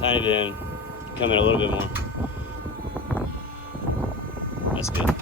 Tiny bit in. Come in a little bit more. That's good.